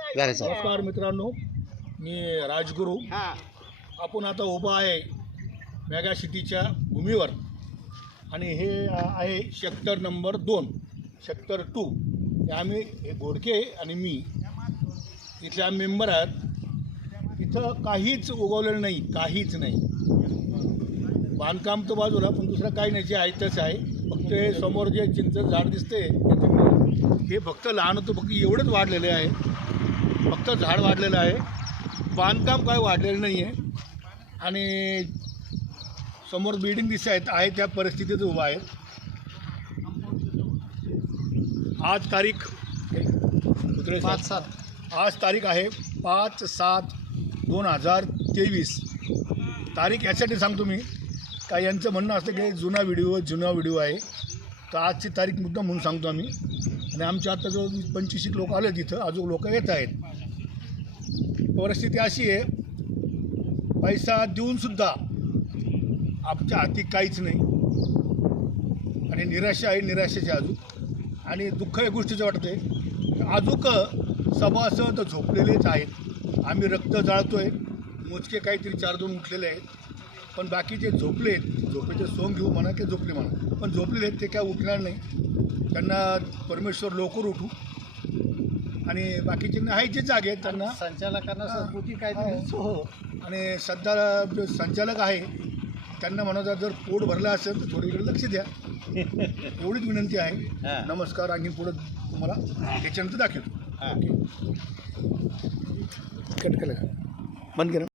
नमस्कार मित्रांनो, मी राजगुरू. आपण आता उभा आहे मेगा सिटीच्या भूमीवर आणि हे आहे सेक्टर नंबर 2, सेक्टर 2. आम्ही हे घोडके आणि मी इथल्या मेंबर आहात. इथं काहीच उगवलेलं नाही, काहीच नाही. बांधकाम तर बाजूला, पण दुसरं काही नाही, जे आहे तसं आहे. फक्त हे समोर जे चिंच झाड दिसते हे फक्त लहान होतं, फक्त एवढंच वाढलेलं आहे. फक्त झाड वाढलेलं आहे, बांधकाम काय वाढलेलं नाही आहे. आणि समोर बिल्डिंग दिसत आहे त्या परिस्थितीत उभा आहे. आज तारीख 5/7, आज तारीख आहे 5/7/2023. तारीख यासाठी सांगतो मी, का यांचं म्हणणं असतं की जुना व्हिडिओ आहे, तर आजची तारीख मुद्दा म्हणून सांगतो आम्ही. आणि आमच्या आता जो 25 लोक आले तिथं, अजून लोक येत आहेत. परिस्थिती अशी आहे, पैसा देऊनसुद्धा आमच्या हाती काहीच नाही. आणि निराशा आहे, निराशेची अजून. आणि दुःख या गोष्टीचं वाटते, अजून सभासद झोपलेलेच आहेत. आम्ही रक्त जाळतो आहे, मोजके काहीतरी 4-2 उठलेले आहेत, पण बाकीचे झोपले आहेत. झोपेचे सोंग घेऊ म्हणा की झोपले म्हणा, पण झोपलेले आहेत ते काय उठणार नाही. त्यांना परमेश्वर लवकर उठू. आणि बाकीचे आहे जे जागे आहेत त्यांना संचालकांना संस्कृती काय हो. आणि सध्या जो संचालक आहे त्यांना म्हणायचं, जर पोट भरलं असेल तर थोडीकडे लक्ष द्या, एवढीच विनंती आहे. नमस्कार. आणखी पुढं तुम्हाला याच्यानंतर दाखवतो. कट केलं, बंद केलं.